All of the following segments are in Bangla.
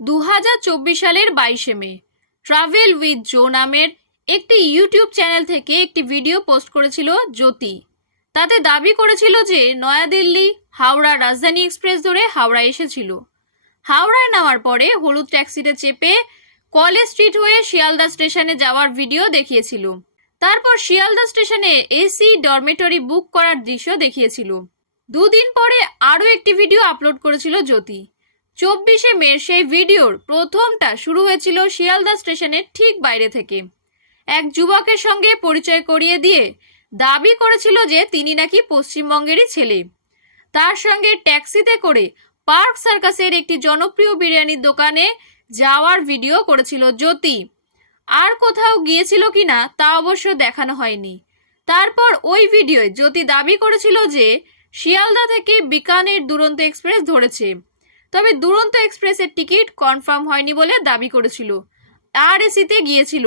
দু হাজার চব্বিশ সালের বাইশে মে। ট্রাভেল উইথ জো নামের একটি ইউটিউব চ্যানেল থেকে একটি ভিডিও পোস্ট করেছিল জ্যোতি। তাতে দাবি করেছিল যে নয়াদিল্লি হাওড়া রাজধানী এক্সপ্রেস ধরে হাওড়া এসেছিল। হাওড়ায় নামার পরে হলুদ ট্যাক্সিতে চেপে কলেজ স্ট্রিট হয়ে শিয়ালদা স্টেশনে যাওয়ার ভিডিও দেখিয়েছিল। তারপর শিয়ালদা স্টেশনে এসি ডরমেটরি বুক করার দৃশ্য দেখিয়েছিল। দুদিন পরে আরও একটি ভিডিও আপলোড করেছিল জ্যোতি। চব্বিশে মে সেই ভিডিওর প্রথমটা শুরু হয়েছিল শিয়ালদা স্টেশনের ঠিক বাইরে থেকে। এক যুবকের সঙ্গে পরিচয় করিয়ে দিয়ে দাবি করেছিল যে তিনি নাকি পশ্চিমবঙ্গেরই ছেলে। তার সঙ্গে ট্যাক্সিতে করে পার্ক সার্কাসের একটি জনপ্রিয় বিরিয়ানির দোকানে যাওয়ার ভিডিও করেছিল জ্যোতি। আর কোথাও গিয়েছিল কিনা তা অবশ্য দেখানো হয়নি। তারপর ওই ভিডিওয় জ্যোতি দাবি করেছিল যে শিয়ালদা থেকে বিকানের দুরন্ত এক্সপ্রেস ধরেছে। তবে দুরন্ত এক্সপ্রেসের টিকিট কনফার্ম হয়নি বলে দাবি করেছিল। আর এসিতে গিয়েছিল।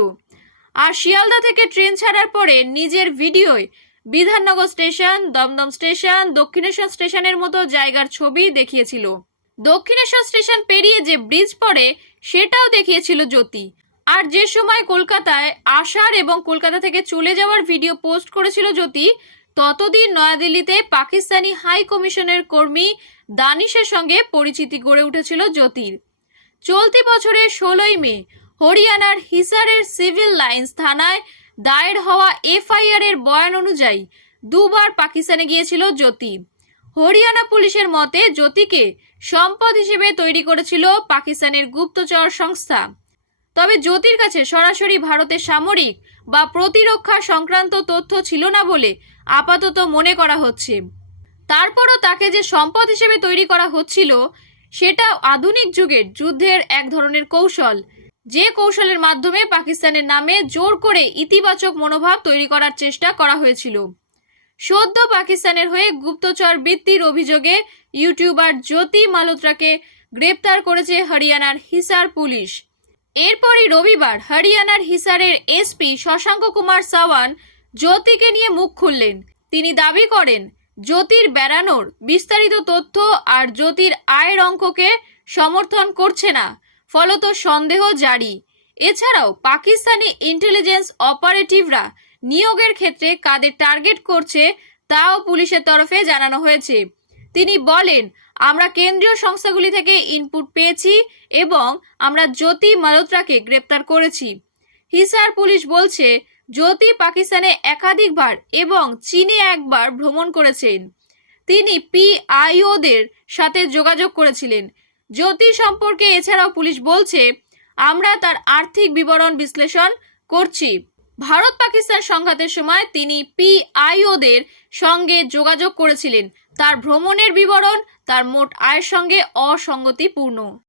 আর শিয়ালদা থেকে ট্রেন ছাড়ার পরে নিজের ভিডিওয় বিধাননগর স্টেশন, দমদম স্টেশন, দক্ষিণেশ্বর স্টেশনের মতো জায়গার ছবি দেখিয়েছিল। দক্ষিণেশ্বর স্টেশন পেরিয়ে যে ব্রিজ পড়ে, সেটাও দেখিয়েছিল জ্যোতি। আর যে সময় কলকাতায় আসার এবং কলকাতা থেকে চলে যাওয়ার ভিডিও পোস্ট করেছিল জ্যোতি ততদিন নয়াদিল্লিতে পাকিস্তানি হাই কমিশনের কর্মী দানিশের সঙ্গে পরিচিতি গড়ে উঠেছিল জ্যোতির। চলতি বছরের ষোলোই মে, হরিয়ানার হিসারের সিভিল লাইন্স থানায় দায়ের হওয়া এফআইআর এর বয়ান অনুযায়ী দুবার পাকিস্তানে গিয়েছিল জ্যোতি। হরিয়ানা পুলিশের মতে জ্যোতিকে সম্পদ হিসেবে তৈরি করেছিল পাকিস্তানের গুপ্তচর সংস্থা। তবে জ্যোতির কাছে সরাসরি ভারতের সামরিক বা প্রতিরক্ষা সংক্রান্ত তথ্য ছিল না বলে আপাতত মনে করা হচ্ছে। তারপরও তাকে যে সম্পদ হিসেবে তৈরি করা হচ্ছিল, সেটা আধুনিক যুগের যুদ্ধের এক ধরনের কৌশল। যে কৌশলের মাধ্যমে পাকিস্তানের নামে জোর করে ইতিবাচক মনোভাব তৈরি করার চেষ্টা করা হয়েছিল। সদ্য পাকিস্তানের হয়ে গুপ্তচর বৃত্তির অভিযোগে ইউটিউবার জ্যোতি মালোত্রাকে গ্রেপ্তার করেছে হরিয়ানার হিসার পুলিশ। এরপরই রবিবার হরিয়ানার হিসারের এসপি শশাঙ্ক কুমার সাওয়ান জ্যোতিকে নিয়ে মুখ খুললেন। তিনি দাবি করেন, জ্যোতির বেড়ানোর বিস্তারিত তথ্য আর জ্যোতির আয়ের অঙ্ককে সমর্থন করছে না, ফলত সন্দেহ জারি। এছাড়াও পাকিস্তানি ইন্টেলিজেন্স অপারেটিভরা নিয়োগের ক্ষেত্রে কাদের টার্গেট করছে, তাও পুলিশের তরফে জানানো হয়েছে। তিনি বলেন আমরা কেন্দ্রীয় সংস্থাগুলি থেকে ইনপুট পেয়েছি এবং আমরা জ্যোতি মালোত্রাকে গ্রেপ্তার করেছি। হিসার পুলিশ বলছে, জ্যোতি পাকিস্তানে একাধিকবার এবং চীনে একবার ভ্রমণ করেছেন। তিনি পিআইওদের সাথে যোগাযোগ করেছিলেন। জ্যোতি সম্পর্কে এছাড়াও পুলিশ বলছে, আমরা তার আর্থিক বিবরণ বিশ্লেষণ করছি। ভারত পাকিস্তান সংঘাতের সময় তিনি পিআইওদের সঙ্গে যোগাযোগ করেছিলেন। তার ভ্রমণের বিবরণ, তার মোট আয়ের সঙ্গে অসঙ্গতিপূর্ণ।